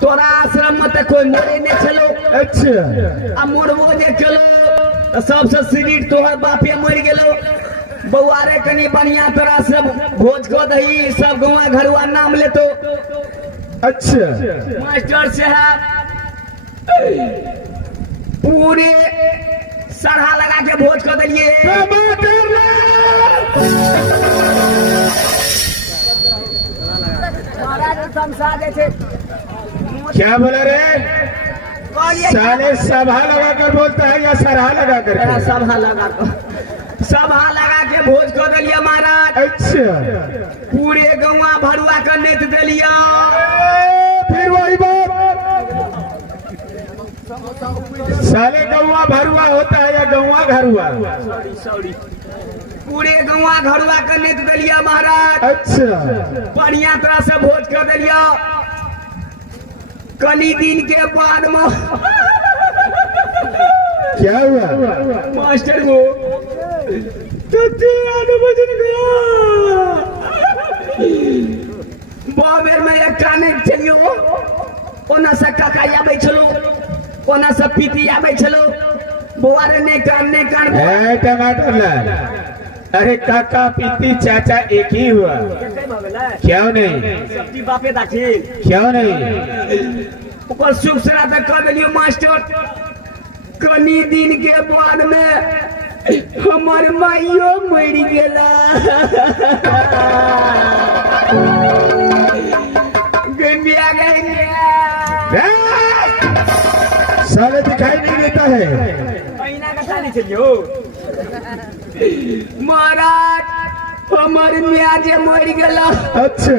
तोरा आश्रम में तो कोई मोरे नहीं चलो। अच्छा आ मोरबो जे चलो तो सबसे सीरीट तोहर बापे मर गेलो। बउआरे कनी बढ़िया तोरा सब भोज को दही सब गौवा घरुआ नाम ले तो। अच्छा मास्टर साहब पूरे सरहा लगा के भोज को दिलिए। क्या बोला रे? साले सभा लगा कर बोलता है या सरहा लगा कर? सभा लगा के भोज को दिलिए महाराज। अच्छा पूरे गौवा भरुआ का नेत दिलिया। फिर वही बात, साले गौवा भरुआ होता है या गौवा घरुआ? सॉरी पूरे गौवा घरुआ का नेत दिलिया महाराज। अच्छा बढ़िया तरह से भोज कर दिलिया। कनी दिन के बाद में क्या हुआ? मास्टर को बाबेर में एक काने चलियो ओना से काका आबै छलो, ओना से पीती आबै छलो। बुआरे ने कान ए टमाटर लाल, अरे काका पीती चाचा एक ही हुआ, क्यों नहीं? सबकी बापे दाखिल क्यों नहीं? ऊपर सुख सरा तक कर दिलियो मास्टर। कनी दिन के बाद में हमार माइयो मर गेला। गंबिया गंबिया साले दिखाई नहीं देता है। महीना का साली चलियो महाराज, हमार मियाँ जे मर गेला। अच्छा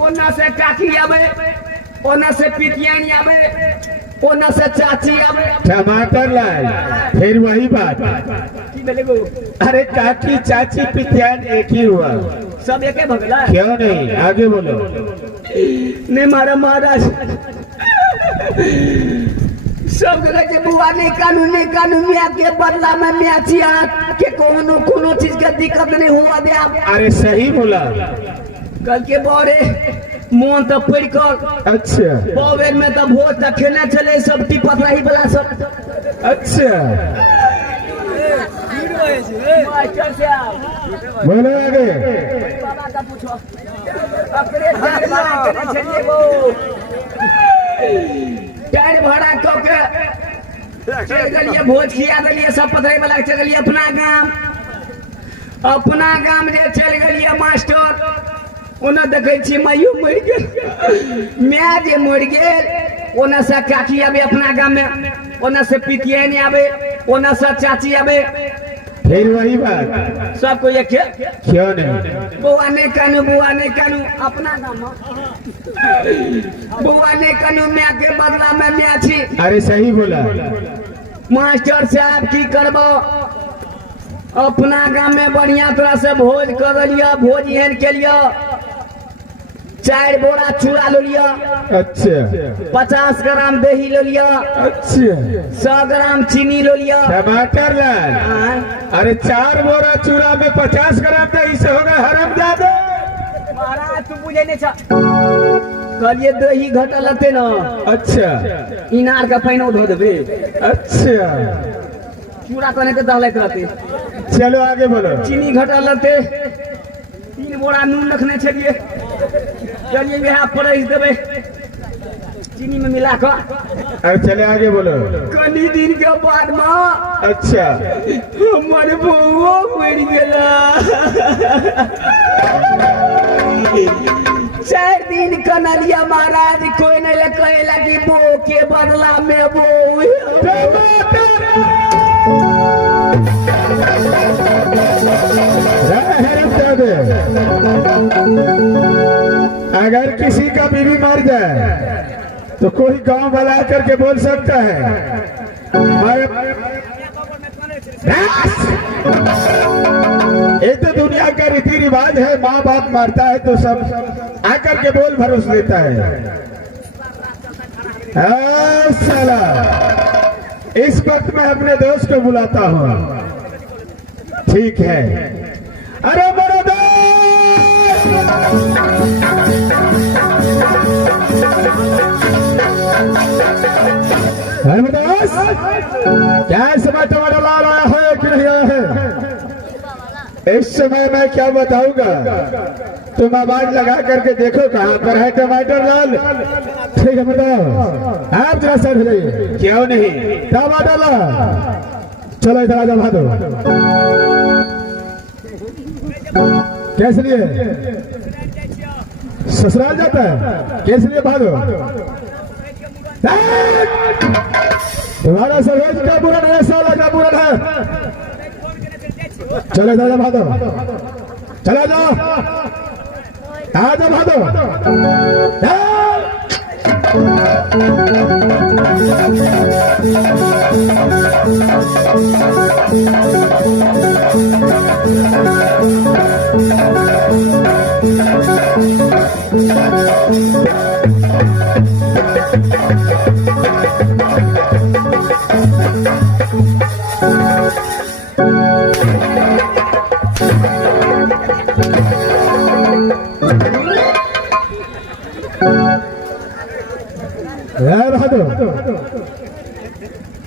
ओना से काकी आवे, ओना से पितियानी आवे, ओना से चाची आवे। टमाटर लाल, फिर वही बात, की बोले गो? अरे काकी चाची पितियान एक ही हुआ, सब एके भगला। क्यों नहीं? आगे बोलो। ने मारा महाराज सब जगह के बुआ ने कानून मियाँ के बदला में मियाँ चिया के कोनो चीज का दिक्कत नहीं हुआ दे। अरे सही बोला। कल के बोरे मोहन तो पड़ कर। अच्छा बोवेर में तो भोज तक खेलना चले सब टिपत रही बला सब। अच्छा मास्टर साहब बोलो आगे। बाबा का पूछो अपने भाड़ा चलिए वो टायर भाड़ा कब के चल गलिए भोज खिया दिलिए सब पथरे वाला चल गलिए अपना गांव जे चल गलिए मास्टर। ओना देखे छी माइयो मर गेल, मैं जे मर गेल। ओना से काकी आवे अपना गांव में, ओना से पितिया नहीं आवे, ओना से चाची आवे। फिर वही बात, सबको एक क्यों नहीं? बुआ ने कानू अपना गांव में बुआ ने कानू मियाँ के बदला में मियाँ छी। अरे सही बोला। मास्टर साहब की करबो, अपना गांव में बढ़िया तरह से भोज कर लिया। भोज एहन के लिया 4 बोरा चूड़ा लो लिया। अच्छा 50 ग्राम दही लो लिया। अच्छा 100 ग्राम चीनी लो लिया। टमाटर लाल, अरे 4 बोरा चूड़ा में 50 ग्राम दही से होगा हरामजादा। महाराज तू बुझे नहीं छा कहलिए दही घटल हते न। अच्छा इनार का पैनो धो देबे। अच्छा चूड़ा कने के दहले रहते। चलो आगे बोलो। चीनी घटल हते, 3 बोरा नून रखने छलिए। चलिए यहाँ परस देवे चीनी में मिला कर। अब चले आगे बोलो। कनी दिन के बाद में अच्छा हमारे बउआ मर गेला। 4 दिन कनलिया महाराज कोई नहीं कहेला कि बो के बदला में बो। अगर किसी का बीवी मर जाए तो कोई गांव बुला करके बोल सकता है ये तो दुनिया का रीति रिवाज है। माँ बाप मरता है तो सब आकर के बोल भरोस देता है। साला इस वक्त मैं अपने दोस्त को बुलाता हूँ, ठीक है? अरे मेरा दोस्त धर्मदास, क्या इस समय टमाटर ला रहा है कि नहीं आया है? इस समय मैं क्या बताऊंगा, तुम आवाज लगा करके देखो कहाँ पर है टमाटर लाल। ठीक है बताओ, आप जरा सर जाइए। क्यों नहीं, टमाटर लाल चलो इधर आ जाओ भादो। कैसे लिए ससुराल जाता है, कैसे लिए भादो? तुम्हारा सरोज का बुरा है, साला का बुरा है। चले जाओ भादो, चला जाओ, आ जाओ भादो।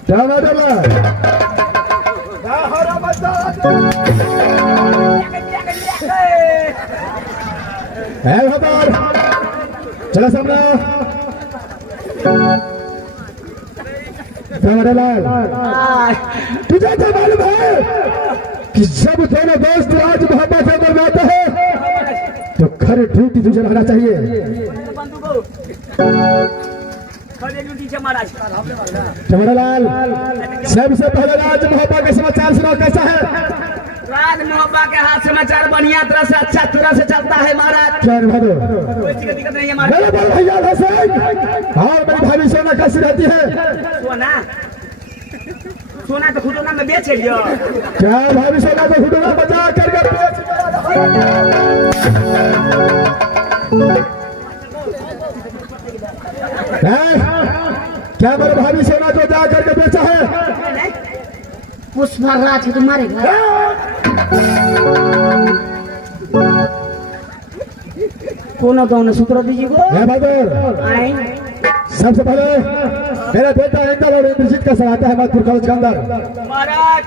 टमाटर ला चला सामने टमाटर लाल। तुझे तो मालूम है कि जब दोनों दोस्त आज मोहब्बत से मिलते हैं तो खरे ड्यूटी तुझे रहना चाहिए। चमड़ालाल, सबसे पहले राज मोहब्बत के समाचार सुनाओ, कैसा है? राज मोहब्बत के हाथ समाचार बढ़िया तरह से अच्छा तरह से चलता है महाराज। क्या भादो? कोई चीज की दिक्कत नहीं है महाराज। मेरे बड़े भैया हसन और मेरी भाभी सोना कैसी रहती है? सोना सोना तो खुदोना में बेच लियो। क्या भाभी सोना तो खुदोना बचा करके बेच? क्या मेरे भाभी सोना को जा करके बेचा है? पुष्पराज के तुम्हारे घर कौन कौन सूत्र दीजिए सबसे पहले मेरा बेटा इंदल और इंद्रजीत का सराहता है मधुपुर कॉलेज के अंदर। महाराज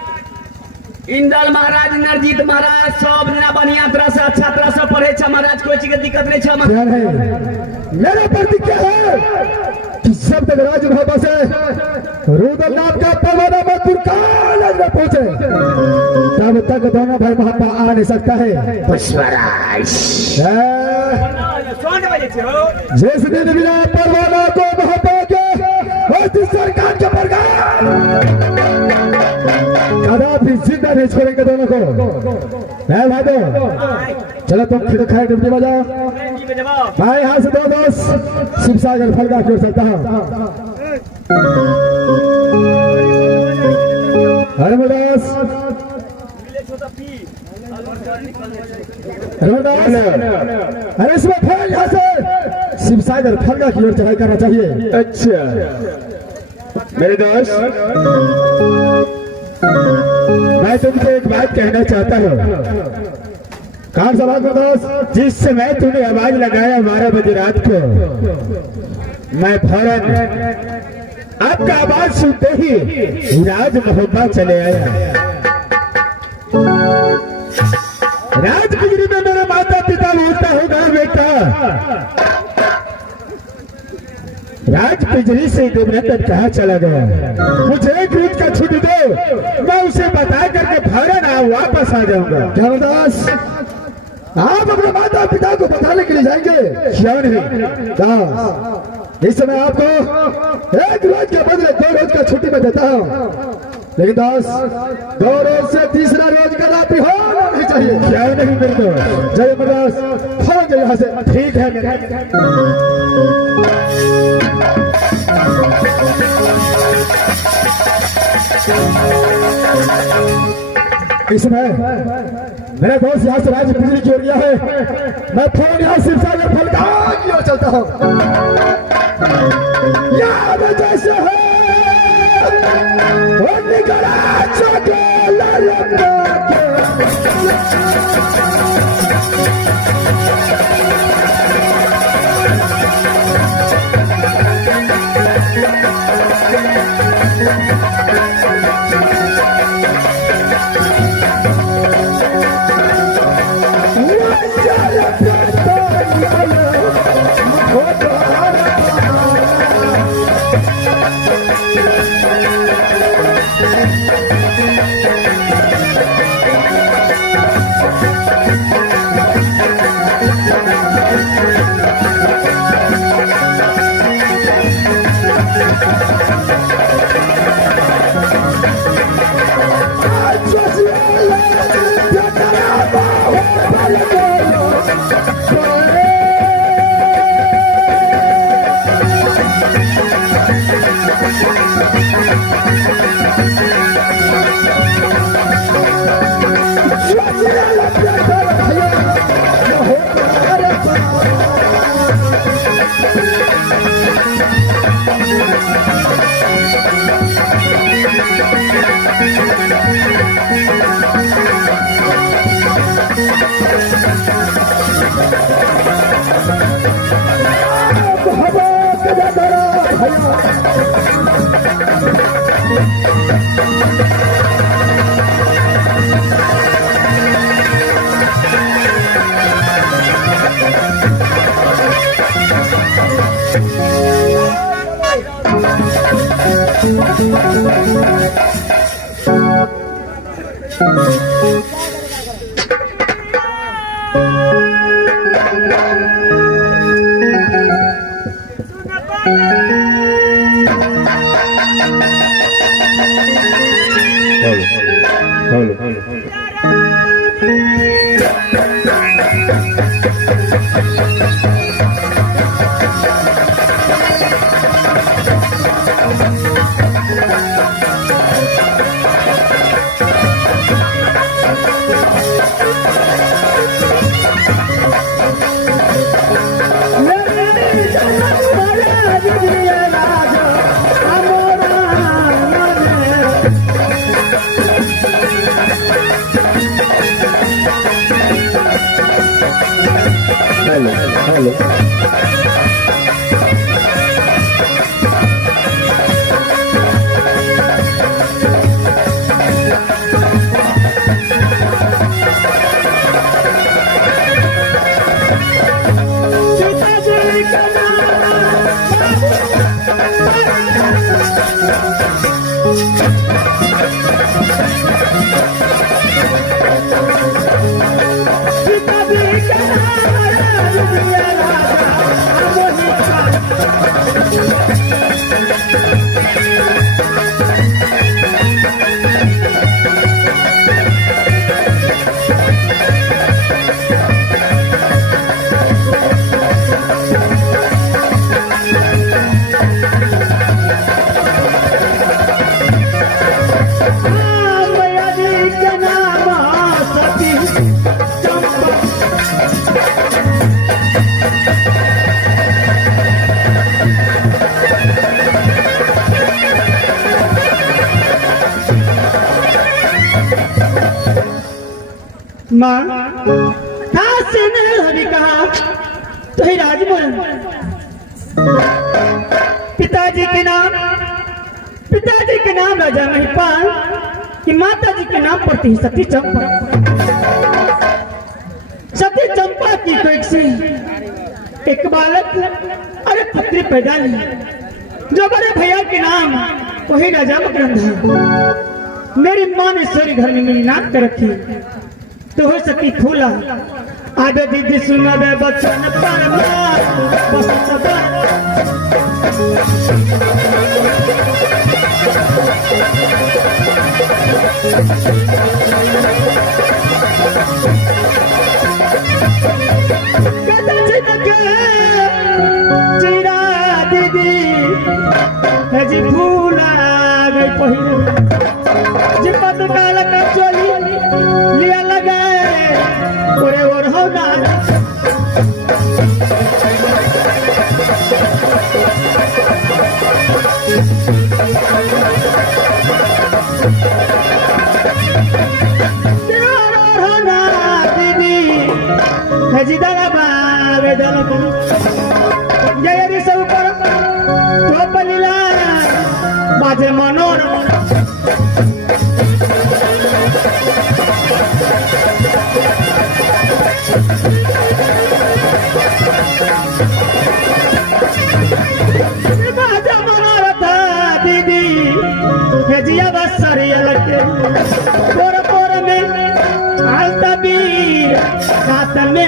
इंदल महाराज इंद्रजीत महाराज सब जना बढ़िया तरह से अच्छा तरह से पढ़े छ महाराज, कोई चीज की दिक्कत नहीं छ। मेरा प्रतिज्ञा है कि जब तक राज मोहब्बत से रुदल नाम का पैमाना मधुपुर कॉलेज में पहुंचे तब तक दोनों भाई मोहब्बत आ नहीं सकता है। पुष्पराज जिस दिन बिना परवाना को मोहब्बत के सरकार के प्रकार कदापि जिंदा नहीं छोड़ेंगे दोनों को। है भादो, चलो तुम खिड़ खाए डुबकी बजाओ भाई। यहाँ से दो दोस्त शिवसागर फलगा की ओर चलता हूँ। हरमदास अरे इसमें फल यहाँ से शिवसागर फलगा की ओर चढ़ाई करना चाहिए। अच्छा मेरे दोस्त, मैं तुमसे एक बात कहना चाहता हूँ। कार सभा को दोस्त, जिस समय तूने आवाज लगाया 12 बजे रात को, मैं फौरन आपका आवाज सुनते ही राज मोहब्बत चले आया। राज बिजली में मेरे माता पिता बोलता होगा बेटा राज बिजली से देवरतन कहाँ चला गया, मुझे एक रोज का छुट्टी दो, मैं उसे बता करके फौरन वापस आ जाऊंगा। देवदास, आप अपने माता पिता को बताने के लिए जाएंगे? क्यों नहीं दास, इस समय आपको एक रोज के बदले 2 रोज का छुट्टी में देता हूँ, लेकिन दास 2 रोज से तीसरा रोज का रात्रि होना नहीं चाहिए। क्या नहीं मेरे को जय मदास भाग यहाँ से। ठीक है इसमें मेरा दोस्त यहाँ से राज्य बिजली की ओर गया है, मैं फोन यहाँ शिवसागर फलका की ओर चलता हूँ। याद जैसे है वो निकला चके माँ से ने कहा तो ही राजमोहन पिताजी के नाम राजा महिपाल कि माता जी के नाम पर थी सती चंपा की पेट से एक बालक अरे पुत्री पैदा ली जो बड़े भैया के नाम वही राजा मकरंद। मेरी माँ ने सोरी घर में मेरी नाक कर रखी तो हो सकी खोला आदे दीदी सुना बे बचन चिरा दीदी जी फूला गई पहिरे जी पतकाल का चोली लिया लगे ओरे और हो ना दीदी जी दादा बाबे दादा जय रे सब पर तो पलीला बाजे मनोर दीदी भेजिया बस सरिया लगे पोर में आलता बीर साथ में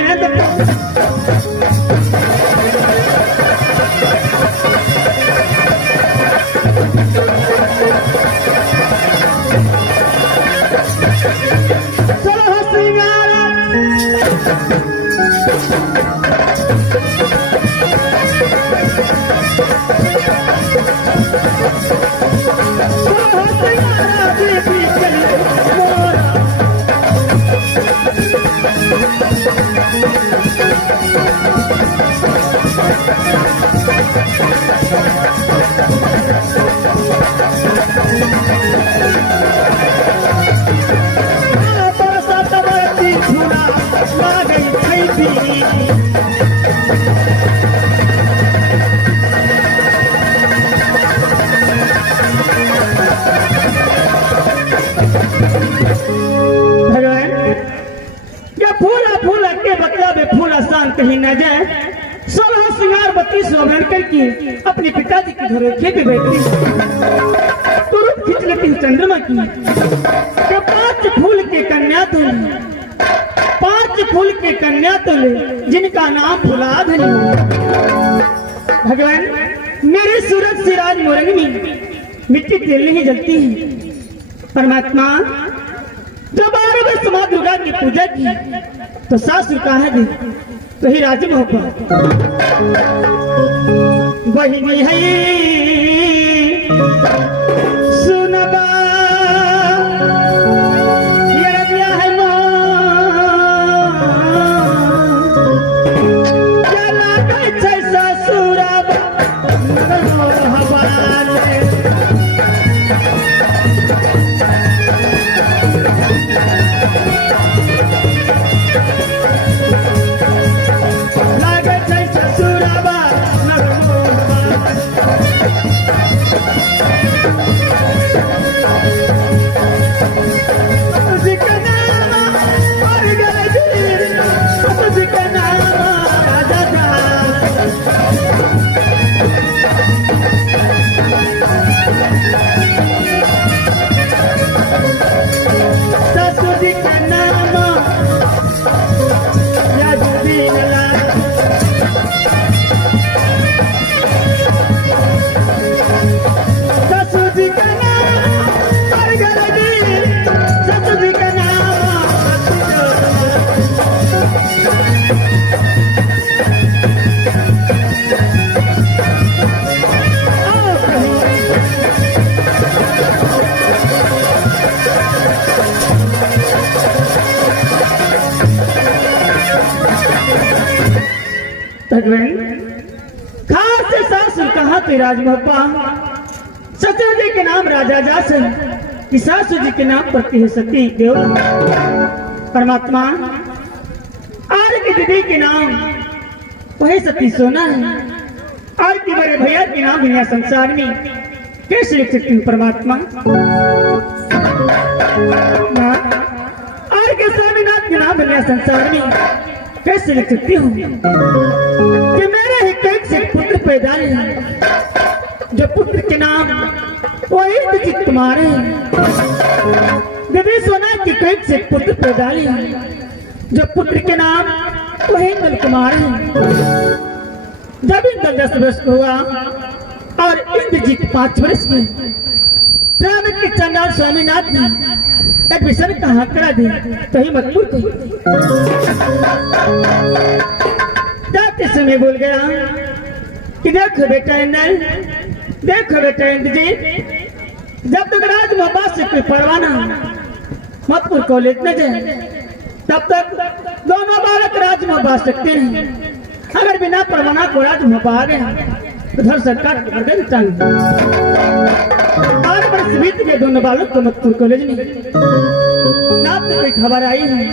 चलो श्रृंगार गई न जाए 16 श्रृंगार 32 शोभन करके अपने पिताजी के घरों पे बैठी तुरंत खींच लेती हूँ चंद्रमा की कि 5 फूल के कन्या तो 5 फूल के कन्या तो जिनका नाम फुलाद है। भगवान मेरे सूरज से राज मोरंग में मिट्टी तेल नहीं जलती है। परमात्मा जब 12 वर्ष माँ दुर्गा की पूजा की तो सासु कहा दे तो ही राज मोहब्बत वही नहीं है सुनबा ये दिया है चला गई ससुराबा खास से सासु कहा थे राजभप्पा ससुर जी के नाम राजा जासन कि सासु जी के नाम पति है सती देव। परमात्मा आर की दीदी के नाम वही सती सोना है और की बड़े भैया के नाम दुनिया संसार में कैसे लिख सकती हूँ परमात्मा। और के स्वामीनाथ के नाम दुनिया संसार में कैसे लिख सकती हूँ कि मेरे ही पेट से पुत्र पैदा है जो पुत्र के नाम वही इंद्रजीत कुमार है। देवी सोना की पेट से पुत्र पैदा है जो पुत्र के नाम वही इंद्र कुमार है। जब इंद्र 10 वर्ष हुआ और इंद्रजीत 5 वर्ष के प्राण के चंडाल स्वामीनाथ ने एक विषय कहा करा दे तो ही मजबूर को जाते समय बोल गया कि देखो बेटा इंद्र देखो बेटा इंद्रजीत जब तक राज मोहब्बत से कोई परवाना मथुर कॉलेज न जाए तब तक दोनों बालक राज मोहब्बत सकते हैं। अगर बिना परवाना को राज मोहब्बत आ गया तो घर सरकार गर्दन टांग 8 वर्ष बीत गए दोनों बालक को मथुर कॉलेज में ना तो कोई खबर आई है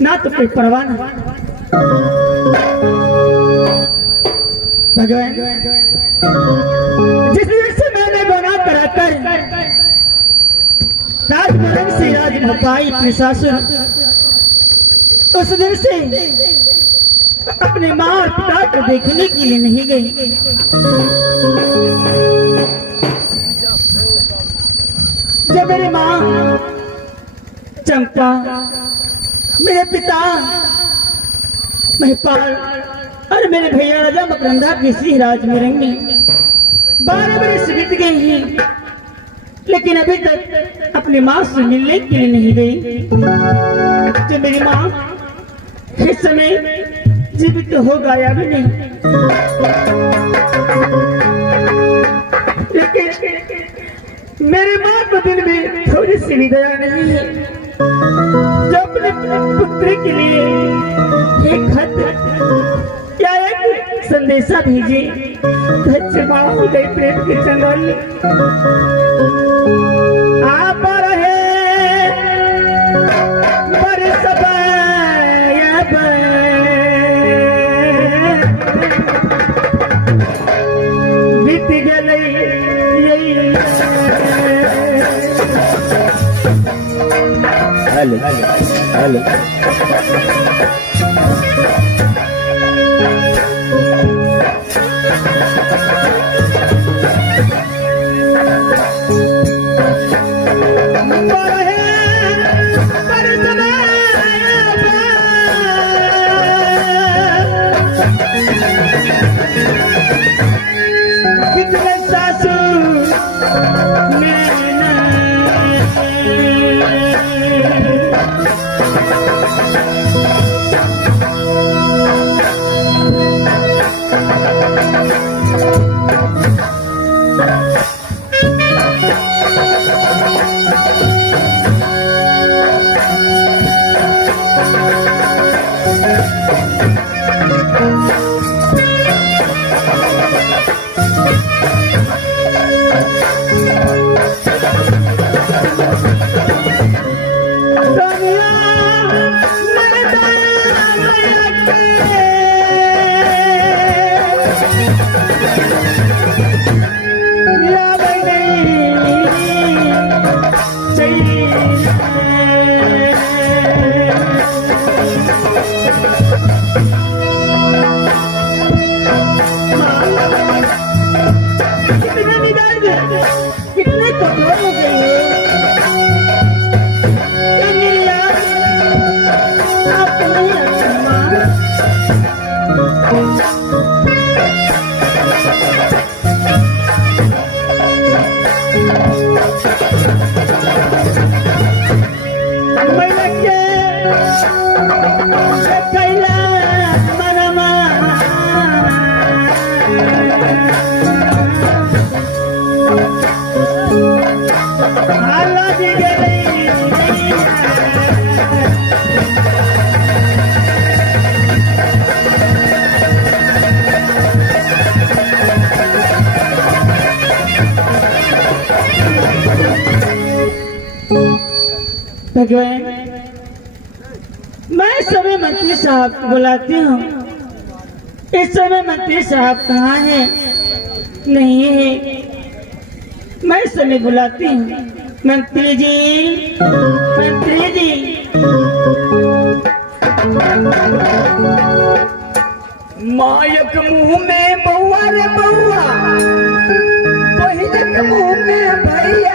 ना तो कोई परवाना। भगवान जिस दिन से मैंने गुनाह कराकर राजमहल से राज भपाई अपनी सासुर उस दिन से अपने माँ और पिता को देखने के लिए नहीं गई। जब मेरी माँ चंपा मेरे पिता महिपाल और मेरे भैया राजा मकरंधा किसी राज मिरंग में 12 बरस बीत गए हैं लेकिन अभी तक अपनी माँ से मिलने के लिए नहीं गई। जो मेरी माँ इस समय जीवित हो गया भी नहीं लेकिन मेरी माँ को दिल में थोड़ी सी भी दया नहीं है जो अपने पुत्र के लिए एक खत या एक संदेशा भेजे बच्चे माँ हो गई प्रेम के चंगाई आप रहे बीत गए हेलो हेलो कितने कठोर हो गए हो। क्या मेरी याद आपको नहीं आती माँ? मैं लगे कैला मनमा हालात गए भगवान, मैं समय मंत्री साहब को बुलाती हूँ। इस समय मंत्री साहब कहाँ हैं? नहीं है। मैं इस समय बुलाती हूँ। मंत्री जी, मंत्री जी। मायक मुंह में बउआ रे बउआ, बहिनक मुंह में भैया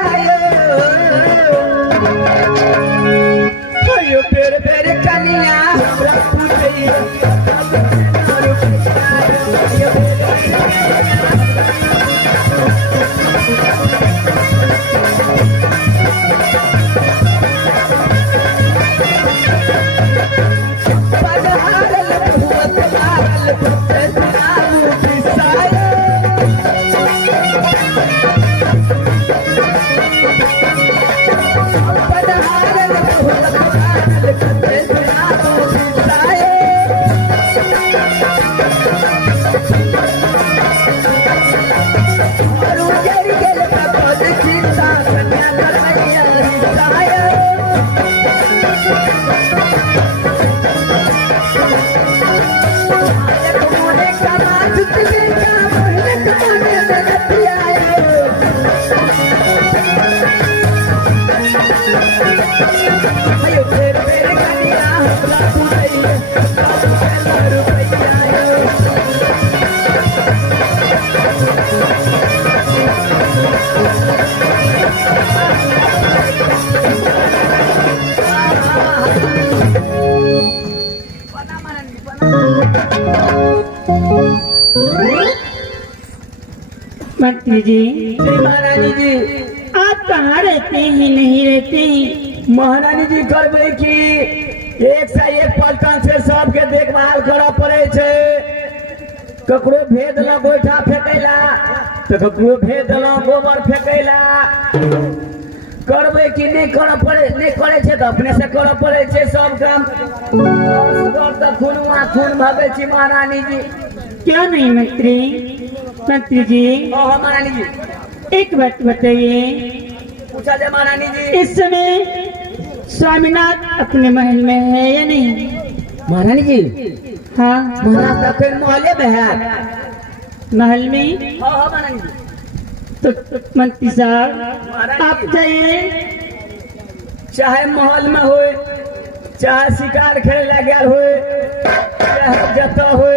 यो बेर बेर कनिया हमरा पूछई मंत्री जी, महारानी जी, आप कहाँ रहते ही नहीं रहते? महारानी जी करबे की एक से एक पलटन से सबके देखभाल करे पड़े छे। ककरो भेज देला गोइठा फेंकेला तो ककरो भेज देला गोबर फेंकेला। करबे की नहीं करे पड़े, नहीं करे छे तो अपने से करे पड़े छे सब काम। तो खूनवा खून भागे छी महारानी जी। क्यों नहीं मंत्री? मंत्री जी, महारानी जी एक बात बताइए। पूछा जाए महारानी जी। इस समय स्वामीनाथ अपने महल में है या नहीं? महारानी जी, हाँ, महाराज तो फिर मोहल्ले में है। महल में। हाँ महारानी जी। तो मंत्री साहब आप जाइए। चाहे महल में हो, चाहे शिकार खेले गया हो, चाहे जत हो,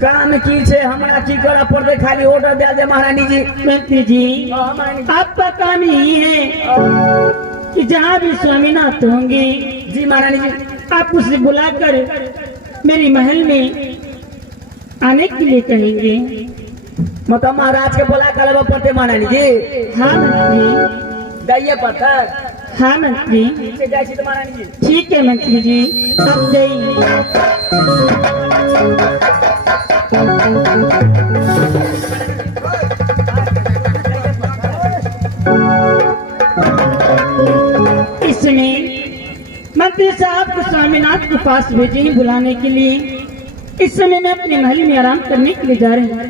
काम की छे हमरा की करा पड़ते खाली ऑर्डर दे दे महारानी जी। मंत्री जी हाँ, महारानी जी। आपका काम यही है कि जहाँ भी स्वामीनाथ होंगे जी महारानी जी। आप उसे बुलाकर मेरे महल में आने के लिए कहेंगे। मतलब महाराज के बोला कर पड़ते महारानी जी। हाँ मंत्री। दैये पड़ता हाँ मंत्री। से जाए तो महारानी जी। ठीक है मंत्री जी, आप जाइए। इसमें मंत्री साहब को स्वामीनाथ के पास भेजे हैं बुलाने के लिए। इस समय मैं अपने महल में आराम करने के लिए जा रही हूँ।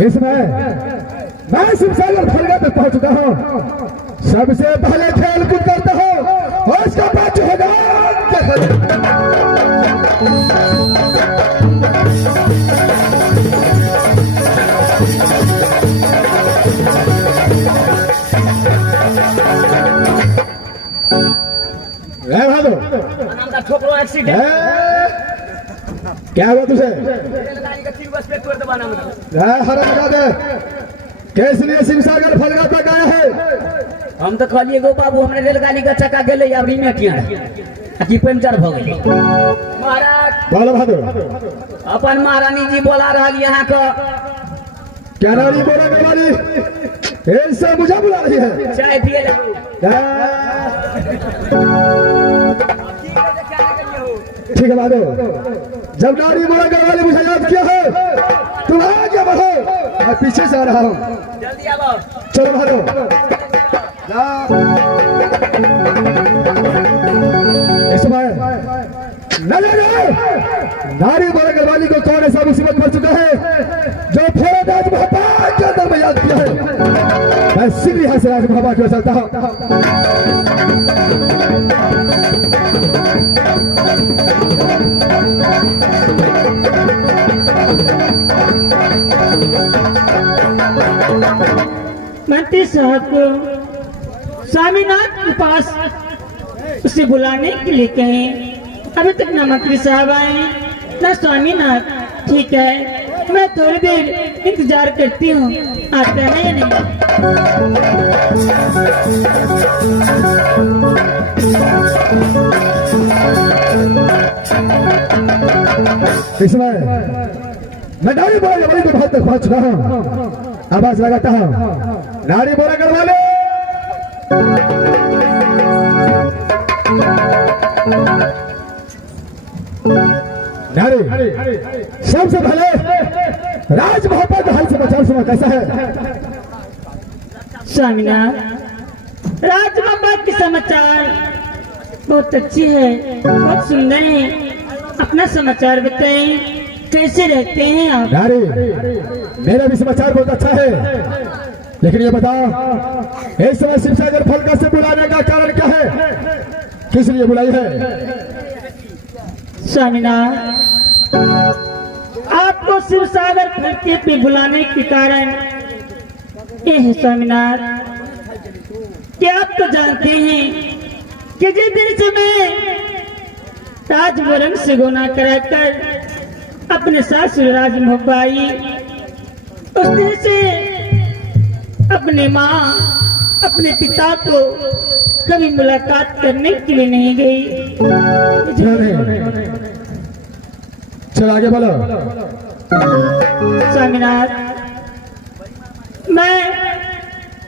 इसमें मैं शिवसागर फलगा तक पहुंच चुका हूँ। सबसे पहले खेल कूद करता हूँ और उसका बाद जो होगा ठोकरो एक्सीडेंट क्या हुआ तुझे? रेलगाड़ी का 3 बस पे तोड़ दबाना मतलब। हरा लगा दे। कैसे लिए शिवसागर फलगा तक आया है? हम तो कहलिए गो बाबू हमने रेलगाड़ी का चक्का गेले अब में किया कि पंचर भ गई। महाराज बोलो बहादुर। अपन महारानी जी बोला रहा यहाँ का क्या रानी बोला वाली ऐसे मुझे बुला रही है। चाय पिए ठीक है बहादुर, जब नारी बोला वाली मुझे याद किया है तुम आगे बढ़ो, मैं पीछे से आ रहा हूँ। जल्दी आओ। चलो बहादुर। इस समय नारी बोला वाली को कौन ऐसा मुसीबत पड़ चुका है जो फौरन राजमहबा के अंदर में याद किया है। मैं सीधे यहाँ से राजमहबा की ओर चलता हूँ। मंत्री साहब को स्वामीनाथ के पास उसे बुलाने के लिए कहें। अभी तक न मंत्री साहब आए न स्वामीनाथ। ठीक है, मैं थोड़ी देर इंतजार करती हूँ, आते हैं या नहीं। इसमें मैं नारी बोला वाली को बहुत तक पहुंच चुका हूँ। आवाज लगाता हूँ, नारी बोला कर वाले। नारी सबसे पहले राजमहबा का हाल समाचार सुना कैसा है? स्वामीनाथ, राजमहबा के समाचार बहुत अच्छी है, बहुत सुंदर है। अपना समाचार बताएं, कैसे रहते हैं आप? नारी मेरा भी समाचार बहुत अच्छा है, लेकिन ये बताओ इस समय शिवसागर फलका से बुलाने का कारण क्या है? किस लिए बुलाई है? स्वामीनाथ, आपको शिवसागर फलके पे बुलाने के कारण ये है स्वामीनाथ कि आप तो जानते हैं कि जिस दिन से मैं राजवरम से गोना कराकर अपने सासुर राजमहबा आई, उस दिन से अपने माँ अपने पिता को कभी मुलाकात करने के लिए नहीं गई। चल आगे बोलो। स्वामीनाथ, मैं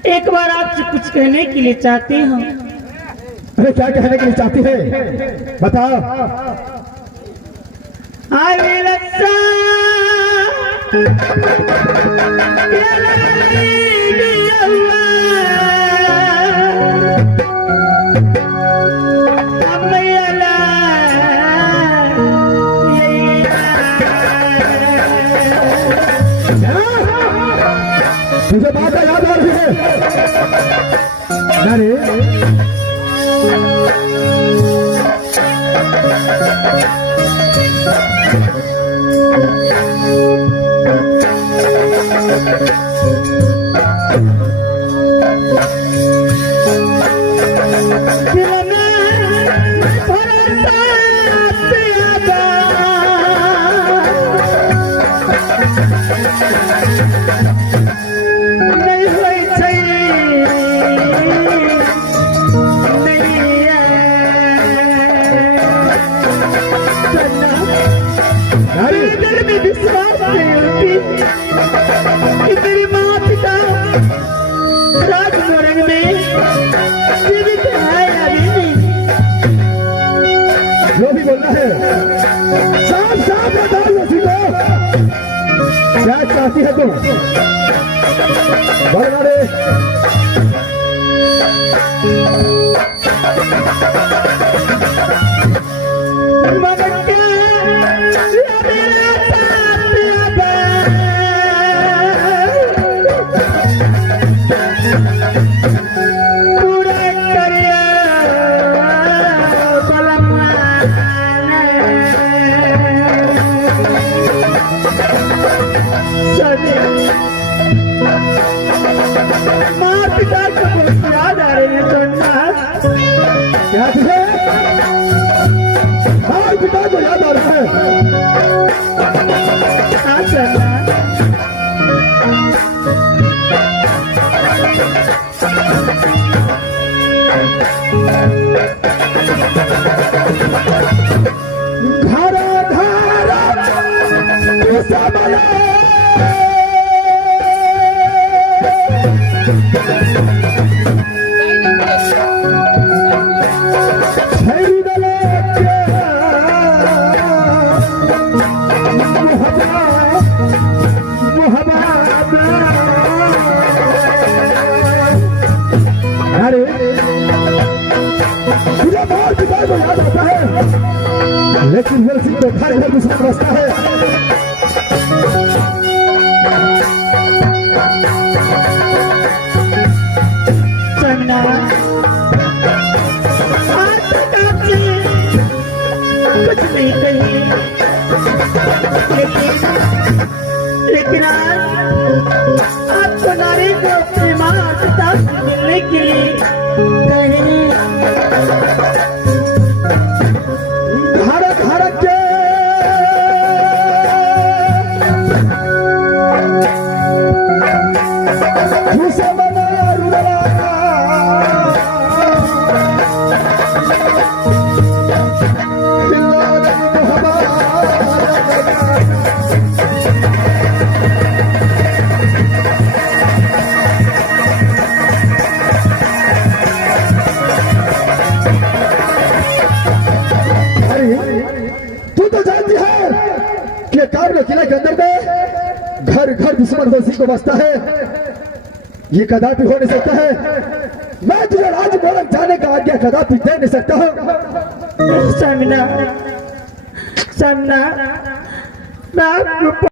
एक बार आपसे कुछ कहने के लिए चाहती हूँ। अरे क्या कहने के लिए चाहती है, बताओ। अरे लस्सा मुझे बात याद आ रही है। नारी दिल में भरोसा प्यादा नहीं होई छै मेरे दिल में विश्वास नहीं होती कि मेरी माँ पिता राजमोरंग में जीवित है या नहीं। जो भी बोलना है साफ साफ बताओ लसी को, क्या चाहती है तुम? बड़े मगर क्या या मेरा साथ यादा पूरा करिया माँ पिता को बहुत याद आ रही है सोना। क्या तुझे माँ पिता को याद आ रहा है? हाँ सोना। घरा घरा सबला तुझे मार पिता को याद आता है, लेकिन वीर सिंह तो घर घर दूसरा रास्ता है। चंदा आज तक आपसे कुछ नहीं कही, लेकिन आज आपको नारी को अपने माँ पिता से मिलने के लिए कहीं घर घर के खुशे बना रुदवाना तू तो जानती है कि काबुल किले के अंदर में घर घर दुश्मन दोषी को बसता है, ये कदापि हो नहीं सकता है। मैं तुझे राजमोरंग जाने का आज्ञा कदापि दे नहीं सकता हूँ। सामना सामना मैं आपको